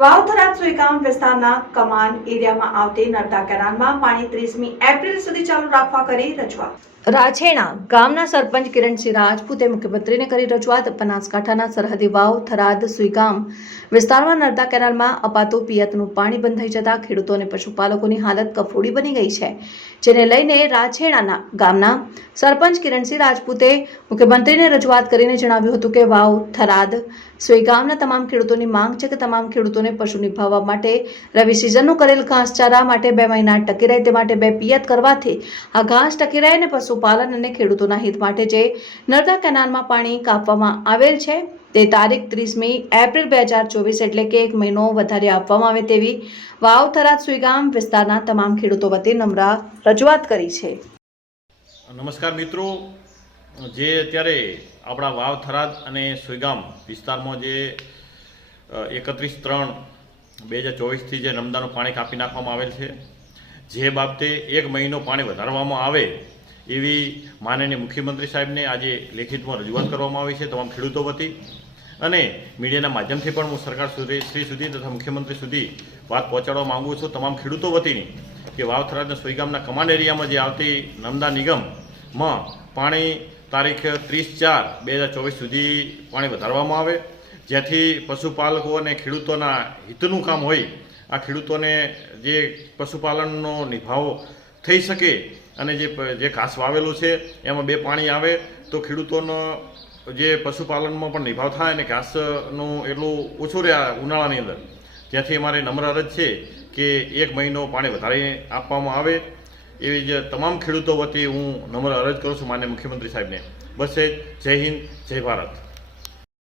વાવથરા સુઈગામ વિસ્તારના કમાન એરિયામાં આવતી નર્મદા કેનાલમાં પાણી ત્રીસમી એપ્રિલ સુધી ચાલુ રાખવા કરી રજૂઆત. રાછેણા ગામના સરપંચ કિરણસિંહ રાજપૂતે મુખ્યમંત્રીને કરી રજૂઆત. બનાસકાંઠાના સરહદી વાવ થરાદ સુઈગામ વિસ્તારમાં નર્મદા કેનાલમાં અપાતું પિયતનું પાણી બંધ થઈ જતા ખેડૂતો અને પશુપાલકોની હાલત કફોડી બની ગઈ છે, જેને લઈને રાછેણાના ગામના સરપંચ કિરણસિંહ રાજપૂતે મુખ્યમંત્રીને રજૂઆત કરીને જણાવ્યું હતું કે વાવ થરાદ સુઈગામના તમામ ખેડૂતોની માંગ છે કે તમામ ખેડૂતોને પશુ નિભાવવા માટે રવિ સિઝનનું કરેલ ઘાસચારા માટે બે મહિના ટકી રહે તે માટે બે પિયત કરવાથી આ ઘાસ ટકી રહે અને પશુપાલન અને ખેડૂતોના હિત માટે જે નર્મદા કેનાલમાં પાણી કાપવામાં આવેલ છે, તે તારીખ ત્રીસમી એપ્રિલ બે હજાર ચોવીસ એટલે કે એક મહિનો વધારે આપવામાં આવે તેવી વાવ થરાદ સુઈગામ વિસ્તારના તમામ ખેડૂતો વતી નમ્ર રજૂઆત કરી છે. નમસ્કાર મિત્રો. જે અત્યારે આપણા વાવ થરાદ અને સુઈગામ વિસ્તારમાં જે એકત્રીસ ત્રણ બે હજાર ચોવીસથી જે નર્મદાનું પાણી કાપી નાખવામાં આવેલ છે, જે બાબતે એક મહિનો પાણી વધારવામાં આવે એવી માનનીય મુખ્યમંત્રી સાહેબને આજે લેખિતમાં રજૂઆત કરવામાં આવી છે, તમામ ખેડૂતો વતી. અને મીડિયાના માધ્યમથી પણ હું સરકાર સુધી, શ્રી સુધી તથા મુખ્યમંત્રી સુધી વાત પહોંચાડવા માંગુ છું, તમામ ખેડૂતો વતીની, કે વાવ થરાદના સોઈગામના કમાન્ડ એરિયામાં જે આવતી નર્મદા નિગમમાં પાણી તારીખ ત્રીસ ચાર બે હજાર ચોવીસ સુધી પાણી વધારવામાં આવે. જેથી પશુપાલકો અને ખેડૂતોના હિતનું કામ હોય, આ ખેડૂતોને જે પશુપાલનનો નિભાવ થઈ શકે અને જે જે ઘાસ વાવેલું છે, એમાં બે પાણી આવે, તો ખેડૂતોનો જે પશુપાલનમાં પણ નિભાવ થાય અને ઘાસનું એટલું ઓછું રહે ઉનાળાની અંદર. ત્યાંથી અમારે નમ્ર અરજ છે કે એક મહિનો પાણી વધારે આપવામાં આવે. એવી જ તમામ ખેડૂતો વતી હું નમ્ર અરજ કરું છું માન્ય મુખ્યમંત્રી સાહેબને. બસ જય હિન્દ, જય ભારત.